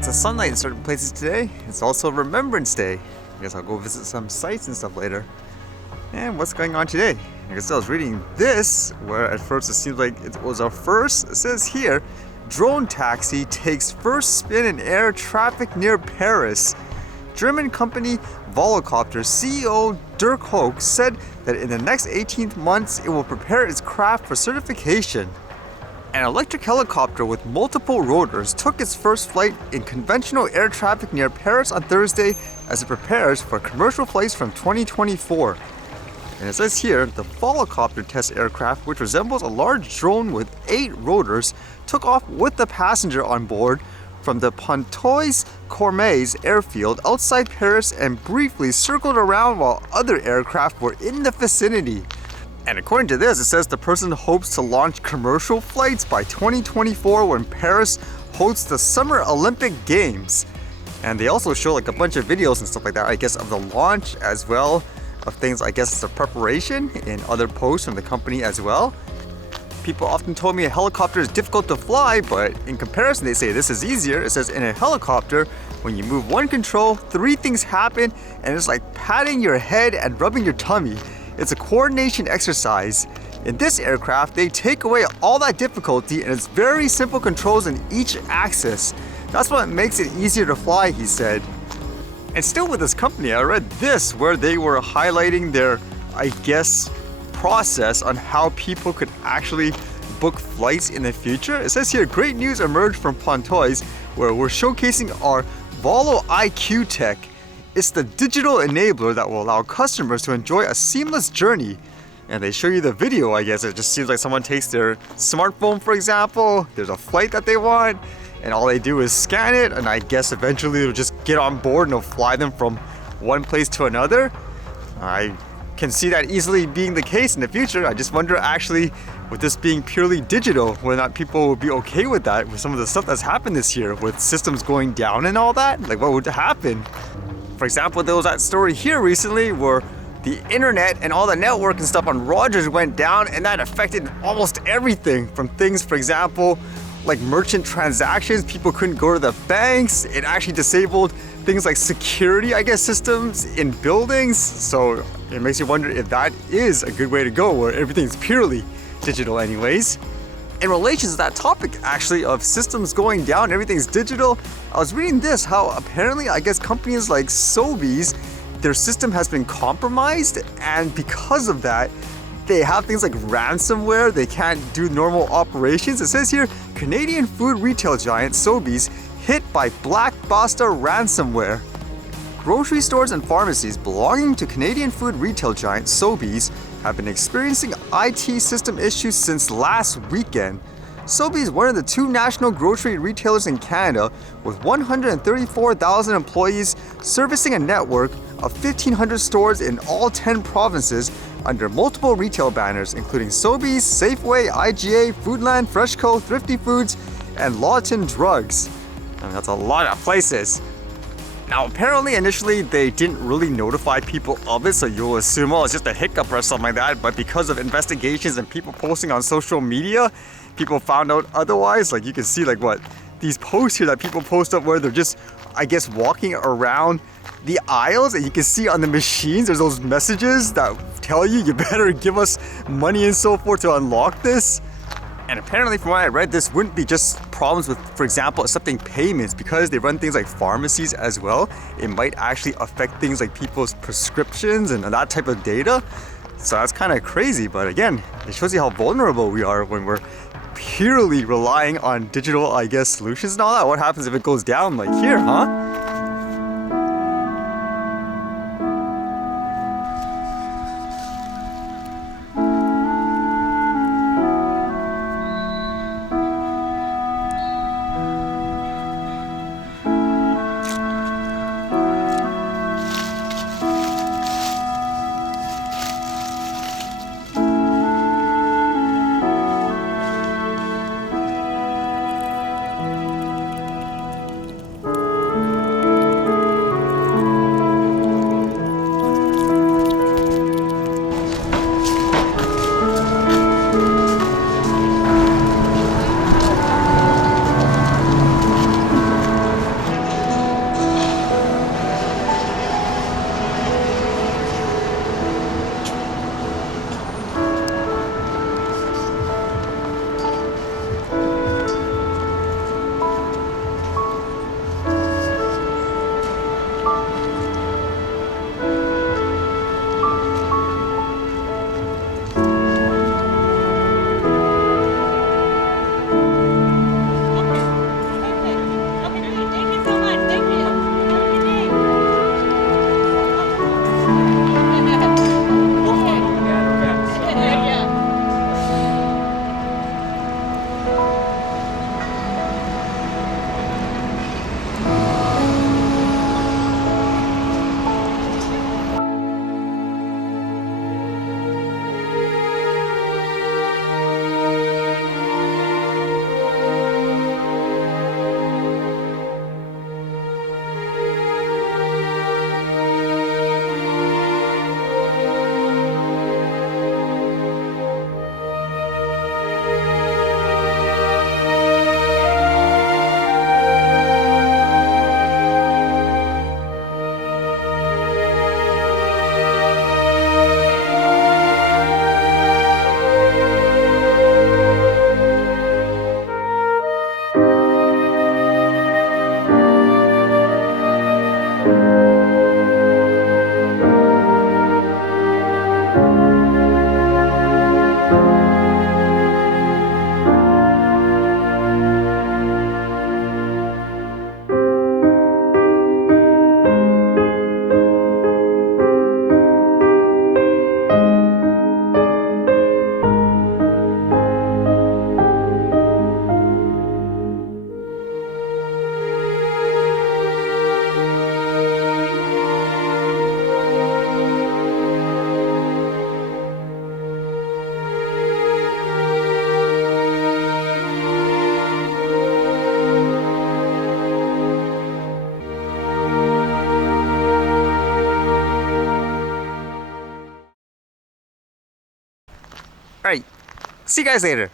lots of sunlight in certain places today. It's also Remembrance Day. I guess I'll go visit some sites and stuff later. And what's going on today? I guess I was reading this, where at first it seems like it was a first. It says here, drone taxi takes first spin in air traffic near Paris. German company Volocopter CEO Dirk Hoek said that in the next 18 months it will prepare its craft for certification. An electric helicopter with multiple rotors took its first flight in conventional air traffic near Paris on Thursday as it prepares for commercial flights from 2024. And it says here, the Volocopter test aircraft, which resembles a large drone with 8 rotors, took off with the passenger on board from the Pontoise-Cormeilles airfield outside Paris and briefly circled around while other aircraft were in the vicinity. And according to this, it says the person hopes to launch commercial flights by 2024 when Paris hosts the Summer Olympic Games. And they also show like a bunch of videos and stuff like that, I guess, of the launch as well, of things, I guess, the preparation in other posts from the company as well. People often told me a helicopter is difficult to fly, but in comparison, they say this is easier. It says in a helicopter, when you move one control, 3 things happen, and it's like patting your head and rubbing your tummy. It's a coordination exercise. In this aircraft, they take away all that difficulty, and it's very simple controls in each axis. That's what makes it easier to fly, he said. And still with this company, I read this where they were highlighting their, I guess, process on how people could actually book flights in the future. It says here, great news emerged from Pontoise, where we're showcasing our VoloIQ tech. It's the digital enabler that will allow customers to enjoy a seamless journey. And they show you the video, I guess. It just seems like someone takes their smartphone, for example. There's a flight that they want, and all they do is scan it, and I guess eventually it'll just get on board and it'll fly them from one place to another. I can see that easily being the case in the future. I just wonder actually, with this being purely digital, whether or not people will be okay with that, with some of the stuff that's happened this year, with systems going down and all that. Like, what would happen? For example, there was that story here recently where the internet and all the network and stuff on Rogers went down, and that affected almost everything from things, for example, like merchant transactions. People couldn't go to the banks. It actually disabled things like security, I guess, systems in buildings. So it makes you wonder if that is a good way to go, where everything's purely digital anyways. In relation to that topic, actually, of systems going down, everything's digital, I was reading this, how apparently, I guess, companies like Sobeys, their system has been compromised, and because of that, they have things like ransomware. They can't do normal operations. It says here, Canadian food retail giant Sobeys hit by blockbuster ransomware. Grocery stores and pharmacies belonging to Canadian food retail giant Sobeys have been experiencing IT system issues since last weekend. Sobeys, one of the 2 national grocery retailers in Canada with 134,000 employees, servicing a network of 1,500 stores in all 10 provinces under multiple retail banners, including Sobeys, Safeway, IGA, Foodland, Freshco, Thrifty Foods, and Lawton Drugs. And that's a lot of places. Now, apparently, initially, they didn't really notify people of it, so you'll assume, oh, it's just a hiccup or something like that. But because of investigations and people posting on social media, people found out otherwise. Like, you can see, like, what, these posts here that people post up where they're just, I guess, walking around the aisles, and you can see on the machines, there's those messages that tell you, you better give us money and so forth to unlock this. And apparently, from what I read, this wouldn't be just problems with, for example, accepting payments, because they run things like pharmacies as well. It might actually affect things like people's prescriptions and that type of data. So that's kind of crazy. But again, it shows you how vulnerable we are when we're purely relying on digital, I guess, solutions and all that. What happens if it goes down like here, huh? Alright, see you guys later.